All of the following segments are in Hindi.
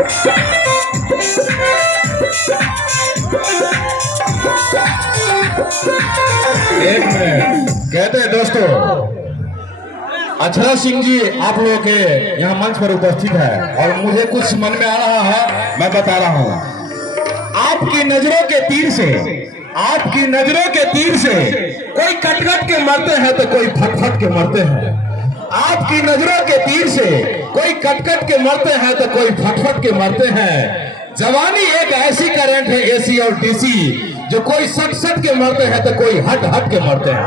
एक मिनट कहते हैं दोस्तों, अक्षरा सिंह जी आप लोगों के यहाँ मंच पर उपस्थित है और मुझे कुछ मन में आ रहा है, मैं बता रहा हूँ। आपकी नजरों के तीर से, आपकी नजरों के तीर से कोई कट-कट के मरते हैं तो कोई फट-फट के मरते हैं। आपकी नजरों के तीर से कोई कट-कट के मरते हैं तो कोई फट-फट के मरते हैं। जवानी एक ऐसी करंट है एसी और डीसी, जो कोई सट-सट के मरते हैं तो कोई हट-हट के मरते हैं।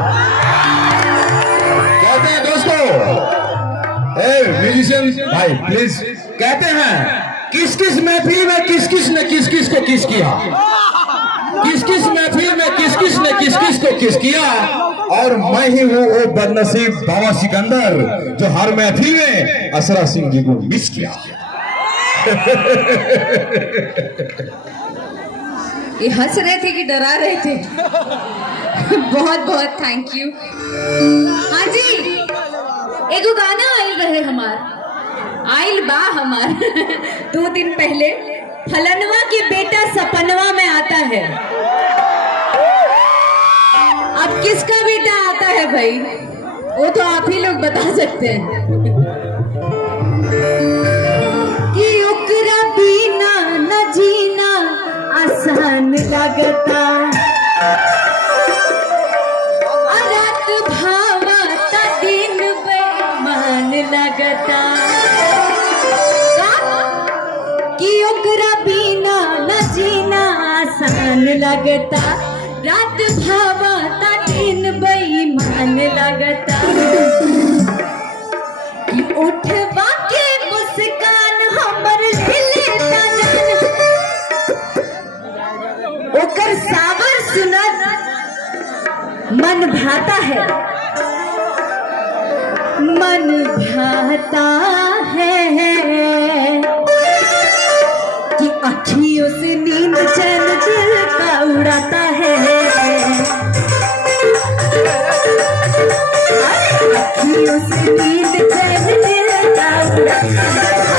कहते हैं दोस्तों, म्यूजिशियन भाई प्लीज, कहते हैं किस किस महफिल में किस किस ने किस किस को किस किया, किस किस महफिल में किस किस ने किस किस को किस किया, और मैं ही हूँ वो बदनसीब बाबा सिकंदर जो हर महफिल में अक्षरा सिंह जी को मिस किया। ये हंस रहे थे कि डरा रहे थे? बहुत बहुत थैंक यू। हाँ जी, एगो गाना आयल रहे हमार, आयल बा हमार 2 दिन पहले, फलनवा के बेटा सपनवा में आता है। अब किसका बेटा आता है भाई, वो तो आप ही लोग बता सकते हैं। कि ओकरा बिना न जीना आसान लगता, रात भावता दिन बेईमान लगता। कि ओकरा बिना न जीना आसान लगता, रात भावता दिन बेईमान लगता। कि उठवा के मुस्कान हमर लेता जान, ओकर सावर सुनत मन भाता है, मन भाता है। कि अखियों से नींद चैन दिल का उड़ाता है, अखियों से नींद चैन दिल का उड़ाता है।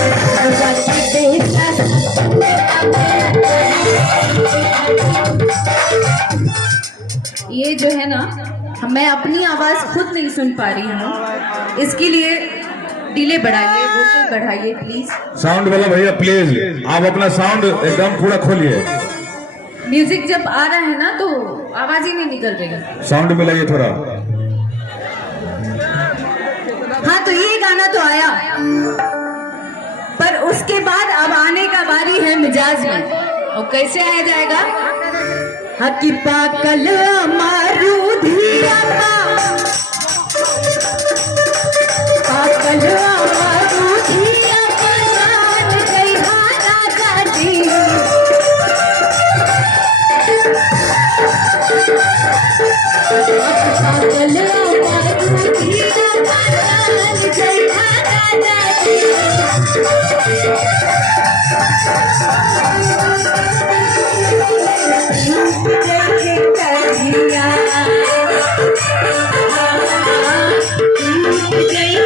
ये जो है ना, मैं अपनी आवाज खुद नहीं सुन पा रही हूँ, इसके लिए डिले बढ़ाइए, वोकल बढ़ाइए प्लीज। साउंड वाला भैया प्लीज आप अपना साउंड एकदम पूरा खोलिए। म्यूजिक जब आ रहा है ना तो आवाज ही नहीं निकल रही। साउंड मिलाइए थोड़ा। हाँ तो ये गाना तो आया, पर उसके बाद अब आने का बारी है मिजाज में। और कैसे आया जाएगा? हकी पाकल मारूधिया पाकल मारूधिया जान गई राजा जी। पाकल मारूधिया जान गई राजा जी। गई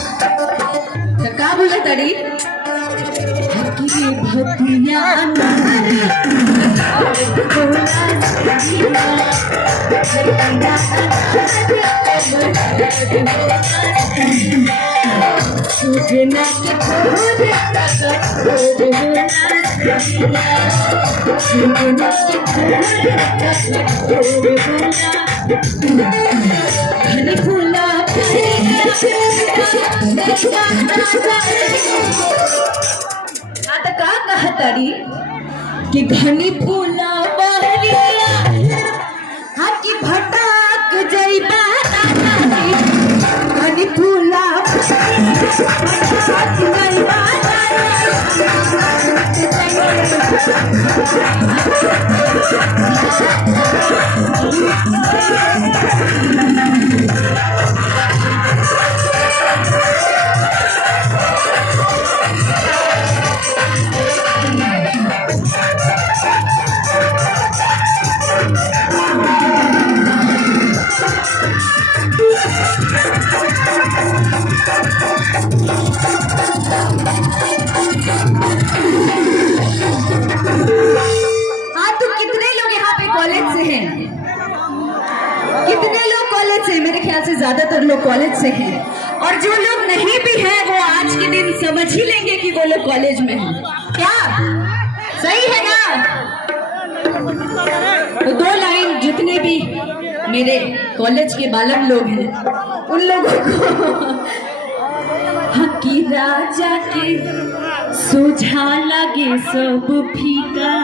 तो का बोला तड़ी भतिया आता का कहतरी कि घनी फूला बहरिया हाँ कि भटक जइबा घनी फूला भटक जइबा हाँ तो कितने लोग यहाँ पे कॉलेज से हैं? कितने लोग कॉलेज से? मेरे ख्याल से ज्यादातर लोग कॉलेज से हैं। और जो लोग नहीं भी हैं वो आज के दिन समझ ही लेंगे कि वो लोग कॉलेज में हैं। क्या सही है ना? तो दो लाइन जितने भी मेरे कॉलेज के बालक लोग हैं उन लोगों को हकी राजा के सोझा लगे सब फीका